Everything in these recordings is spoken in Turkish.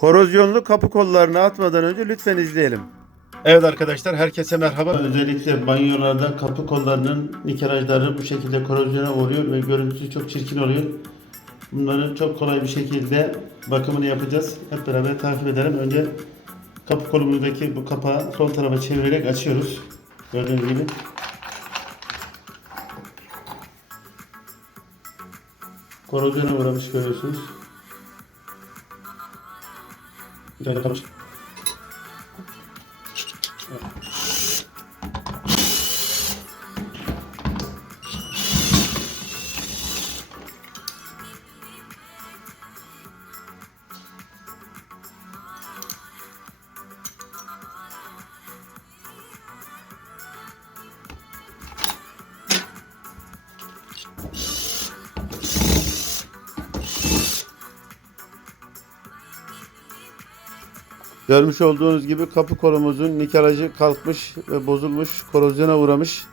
Korozyonlu kapı kollarını atmadan önce lütfen izleyelim. Evet arkadaşlar herkese merhaba. Özellikle banyolarda kapı kollarının nikelajları bu şekilde korozyona uğruyor ve görüntüsü çok çirkin oluyor. Bunları çok kolay bir şekilde bakımını yapacağız. Hep beraber takip edelim. Önce kapı kolumuzdaki bu kapağı sol tarafa çevirerek açıyoruz. Gördüğünüz gibi. Korozyona uğramış görüyorsunuz. 对都是 Görmüş olduğunuz gibi kapı kolumuzun nikelajı kalkmış ve bozulmuş, korozyona uğramış.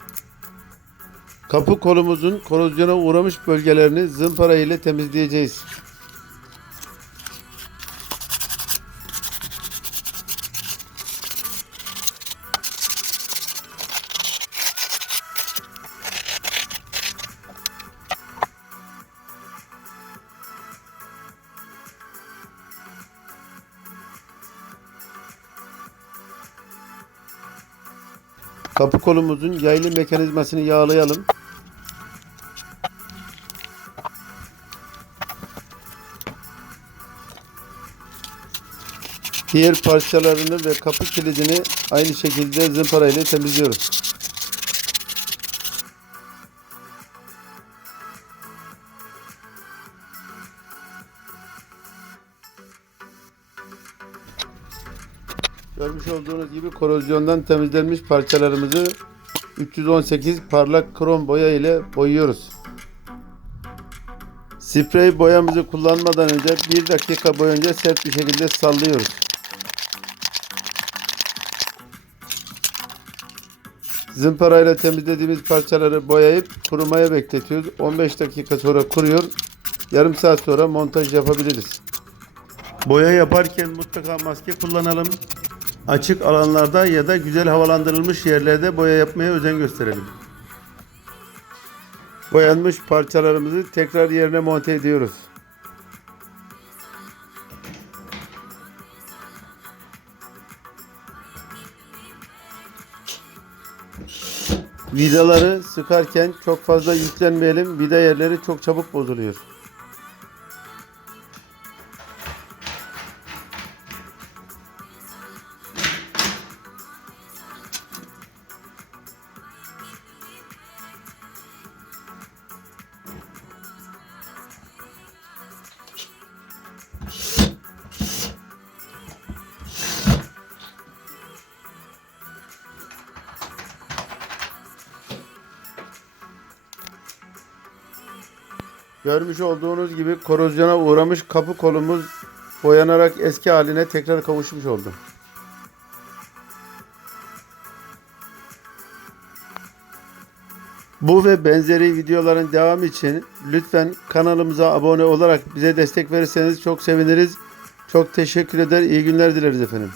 Kapı kolumuzun korozyona uğramış bölgelerini zımpara ile temizleyeceğiz. Kapı kolumuzun yaylı mekanizmasını yağlayalım. Diğer parçalarını ve kapı kilidini aynı şekilde zımpara ile temizliyoruz. Görmüş olduğunuz gibi korozyondan temizlenmiş parçalarımızı 318 parlak krom boya ile boyuyoruz. Sprey boyamızı kullanmadan önce 1 dakika boyunca sert bir şekilde sallıyoruz. Zımparayla temizlediğimiz parçaları boyayıp kurumaya bekletiyoruz. 15 dakika sonra kuruyor. Yarım saat sonra montaj yapabiliriz. Boya yaparken mutlaka maske kullanalım. Açık alanlarda ya da güzel havalandırılmış yerlerde boya yapmaya özen gösterelim. Boyanmış parçalarımızı tekrar yerine monte ediyoruz. Vidaları sıkarken çok fazla yüklenmeyelim. Vida yerleri çok çabuk bozuluyor. Görmüş olduğunuz gibi korozyona uğramış kapı kolumuz boyanarak eski haline tekrar kavuşmuş oldu. Bu ve benzeri videoların devamı için lütfen kanalımıza abone olarak bize destek verirseniz çok seviniriz. Çok teşekkür eder. İyi günler dileriz efendim.